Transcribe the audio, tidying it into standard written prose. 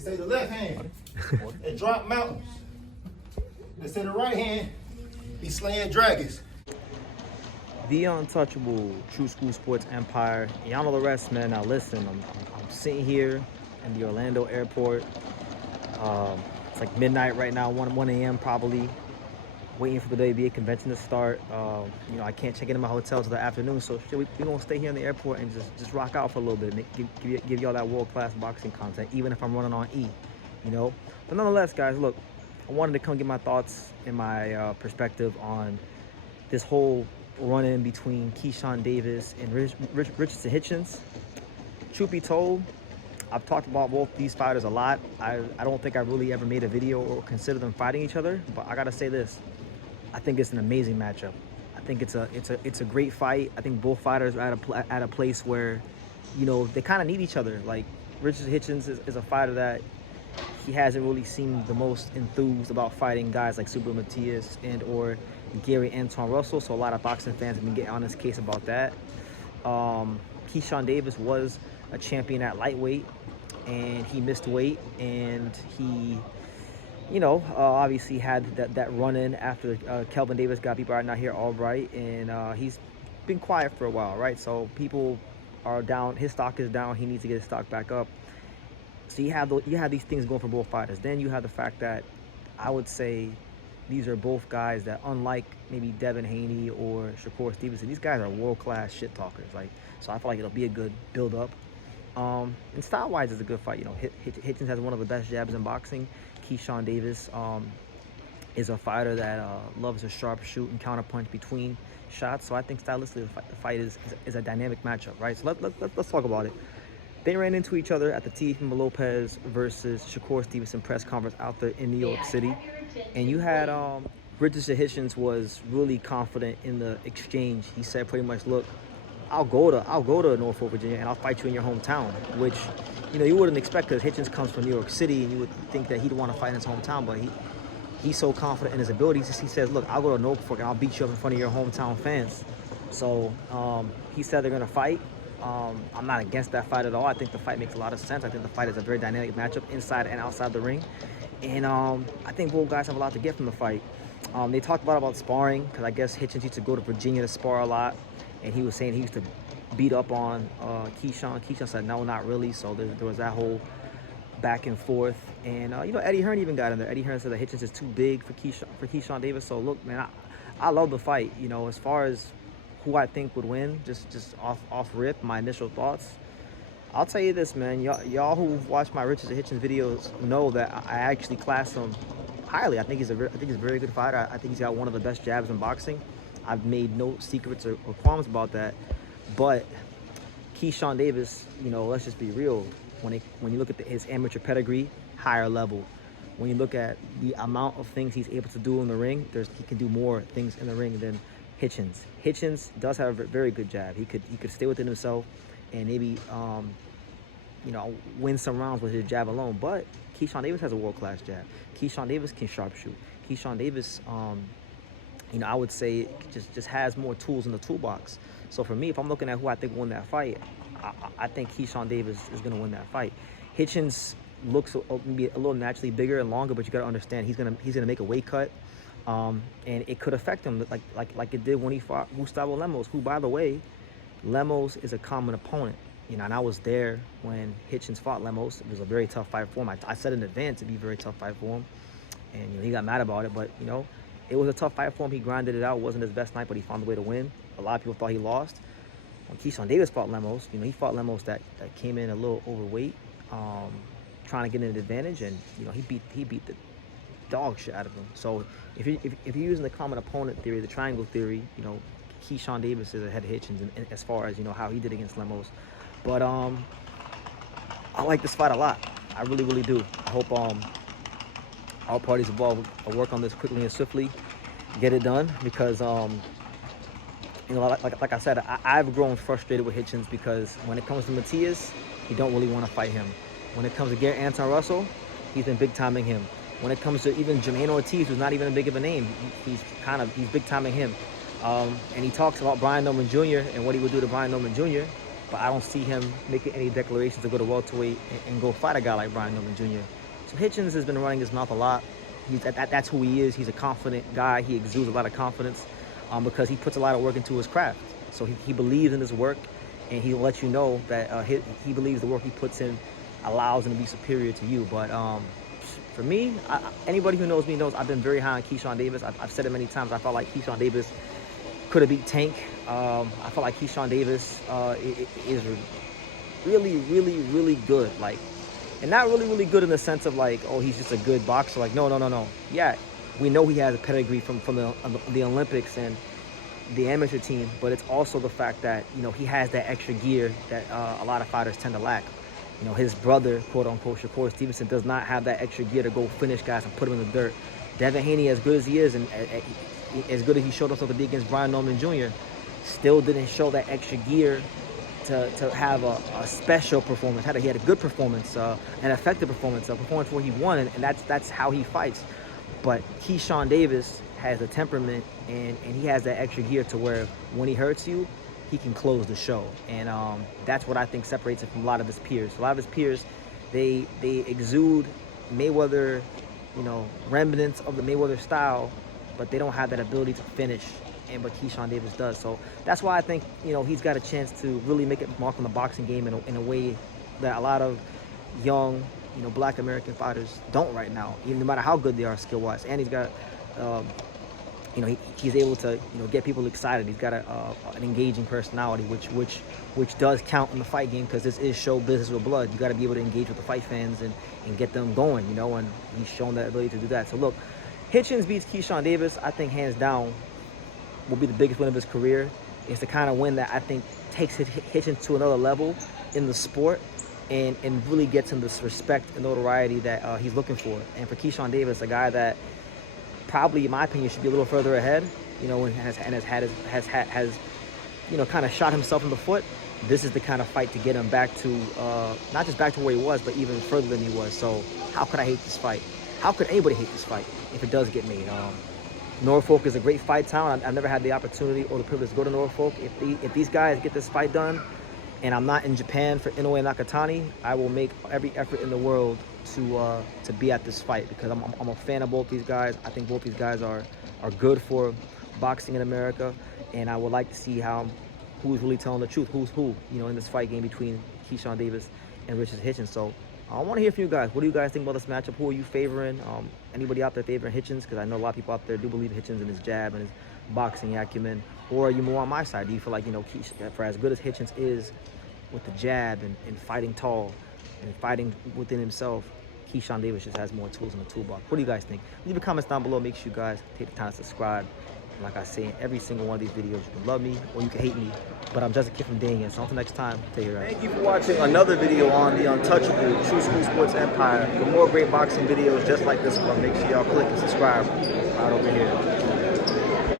They say the left hand, it drop mountains. They say the right hand, be slaying dragons. The untouchable True School Sports Empire. Y'all know the rest, man. Now listen, I'm sitting here in the Orlando airport. It's like midnight right now, 1 a.m. probably. Waiting for the WBA convention to start. You know, I can't check into my hotel till the afternoon, so we're gonna stay here in the airport and just rock out for a little bit, give y'all that world-class boxing content, even if I'm running on E, you know. But nonetheless, guys, look, I wanted to come get my thoughts and my perspective on this whole run-in between Keyshawn Davis and Richardson Hitchins. Truth be told, I've talked about both these fighters a lot. I don't think I really ever made a video or consider them fighting each other, but I gotta say this. I think it's an amazing matchup. I think it's a great fight. I think both fighters are at a place where, you know, they kind of need each other. Like, Richardson Hitchins is a fighter that he hasn't really seemed the most enthused about fighting guys like Super Matias and or Gary Anton Russell. So a lot of boxing fans have been getting on his case about that. Keyshawn Davis was a champion at lightweight, and he missed weight, and he, you know, obviously had that run-in after Kelvin Davis got beat by Nahir Albright, and he's been quiet for a while, right? So people are down. His stock is down. He needs to get his stock back up. So you have these things going for both fighters. Then you have the fact that I would say these are both guys that, unlike maybe Devin Haney or Shakur Stevenson, these guys are world-class shit talkers. Like, so I feel like it'll be a good build-up. And style-wise, it's a good fight. You know, Hitchins has one of the best jabs in boxing. Keyshawn Davis is a fighter that loves to sharp shoot and counterpunch between shots. So I think stylistically, the fight is a dynamic matchup, right? So let's talk about it. They ran into each other at the Teofimo Lopez versus Shakur Stevenson press conference out there in New York City, and you had Richardson Hitchins was really confident in the exchange. He said pretty much, "Look, I'll go to Norfolk, Virginia, and I'll fight you in your hometown," which, you know, you wouldn't expect because Hitchins comes from New York City, and you would think that he'd want to fight in his hometown. But he's so confident in his abilities. He says, "Look, I'll go to Norfolk and I'll beat you up in front of your hometown fans." So he said they're gonna fight. I'm not against that fight at all. I think the fight makes a lot of sense. I think the fight is a very dynamic matchup inside and outside the ring, and I think both guys have a lot to get from the fight. They talked about sparring, because I guess Hitchins used to go to Virginia to spar a lot, and he was saying he used to beat up on Keyshawn. Keyshawn said no, not really. So there was that whole back and forth, and you know, Eddie Hearn even got in there. Eddie Hearn said that Hitchins is too big for Keyshawn Davis. So look, man, I love the fight. You know, as far as who I think would win, just off rip, my initial thoughts, I'll tell you this, man. Y'all who watch my Richardson Hitchins videos know that I actually class him highly. I think he's a very good fighter. I think he's got one of the best jabs in boxing. I've made no secrets or qualms about that. But Keyshawn Davis, you know, let's just be real. When you look at his amateur pedigree, higher level. When you look at the amount of things he's able to do in the ring, he can do more things in the ring than Hitchins. Hitchins does have a very good jab. He could stay within himself and maybe you know, win some rounds with his jab alone. But Keyshawn Davis has a world-class jab. Keyshawn Davis can sharpshoot. Keyshawn Davis, you know, I would say just has more tools in the toolbox. So for me, if I'm looking at who I think won that fight, I think Keyshawn Davis is going to win that fight. Hitchins looks maybe a little naturally bigger and longer, but you got to understand he's gonna make a weight cut, and it could affect him like it did when he fought Gustavo Lemos, who, by the way, Lemos is a common opponent. You know, and I was there when Hitchins fought Lemos. It was a very tough fight for him. I said in advance it'd be a very tough fight for him, and you know, he got mad about it. But you know, it was a tough fight for him. He grinded it out. It wasn't his best night, but he found a way to win. A lot of people thought he lost. When Keyshawn Davis fought Lemos, you know, he fought Lemos that came in a little overweight, trying to get an advantage, and you know, he beat the dog shit out of him. So if you're using the common opponent theory, the triangle theory, you know, Keyshawn Davis is ahead of Hitchins as far as, you know, how he did against Lemos. But I like this fight a lot. I really, really do. I hope all parties involved will work on this quickly and swiftly, get it done, because you know, like I said, I've grown frustrated with Hitchins, because when it comes to Matias, he don't really want to fight him. When it comes to Gary Anton Russell, he's been big timing him. When it comes to even Jermaine Ortiz, who's not even a big of a name, he's big timing him. And he talks about Brian Norman Jr. and what he would do to Brian Norman Jr. but I don't see him making any declarations to go to welterweight and go fight a guy like Brian Norman Jr. So Hitchins has been running his mouth a lot. That's who he is. He's a confident guy. He exudes a lot of confidence because he puts a lot of work into his craft. So he believes in his work, and he'll let you know that he believes the work he puts in allows him to be superior to you. But for me, anybody who knows me knows I've been very high on Keyshawn Davis. I've said it many times. I felt like Keyshawn Davis could have beat Tank. I felt like Keyshawn Davis is really, really, really good. Like, and not really, really good in the sense of like, oh, he's just a good boxer. Like, no. Yeah, we know he has a pedigree from the Olympics and the amateur team, but it's also the fact that, you know, he has that extra gear that a lot of fighters tend to lack. You know, his brother, quote unquote, Shakur Stevenson, does not have that extra gear to go finish guys and put them in the dirt. Devin Haney, as good as he is and as good as he showed himself to be against Brian Norman Jr., still didn't show that extra gear to have a special performance. He had a good performance, an effective performance, a performance where he won, and that's how he fights. But Keyshawn Davis has a temperament, and he has that extra gear to where when he hurts you, he can close the show. And that's what I think separates him from a lot of his peers. A lot of his peers, they exude Mayweather, you know, remnants of the Mayweather style, but they don't have that ability to finish. But Keyshawn Davis does. So that's why I think, you know, he's got a chance to really make a mark on the boxing game in a way that a lot of young, you know, Black American fighters don't right now, even no matter how good they are skill-wise. And he's got, you know, he's able to, you know, get people excited. He's got an engaging personality, which does count in the fight game, because this is show business with blood. You got to be able to engage with the fight fans and get them going, you know, and he's shown that ability to do that. So look, Hitchins beats Keyshawn Davis, I think hands down will be the biggest win of his career. It's the kind of win that I think takes Hitchins to another level in the sport and really gets him this respect and notoriety that he's looking for. And for Keyshawn Davis, a guy that probably, in my opinion, should be a little further ahead, you know, and has you know, kind of shot himself in the foot. This is the kind of fight to get him back to, not just back to where he was, but even further than he was. So how could I hate this fight? How could anybody hate this fight if it does get made? Norfolk is a great fight town. I've never had the opportunity or the privilege to go to Norfolk. If these guys get this fight done, and I'm not in Japan for Inoue Nakatani, I will make every effort in the world to be at this fight, because I'm a fan of both these guys. I think both these guys are good for boxing in America, and I would like to see who's really telling the truth, who's who, you know, in this fight game between Keyshawn Davis and Richardson Hitchins. So I want to hear from you guys. What do you guys think about this matchup? Who are you favoring? Anybody out there favoring Hitchins? Because I know a lot of people out there do believe Hitchins in his jab and his boxing acumen. Or are you more on my side? Do you feel like, you know, for as good as Hitchins is with the jab and fighting tall and fighting within himself, Keyshawn Davis just has more tools in the toolbox? What do you guys think? Leave your comments down below. Make sure you guys take the time to subscribe. And like I say in every single one of these videos, you can love me or you can hate me, but I'm just a kid from Daniel. So until next time, take care. Thank you for watching another video on the untouchable True School Sports Empire. For more great boxing videos just like this one, make sure y'all click and subscribe right over here.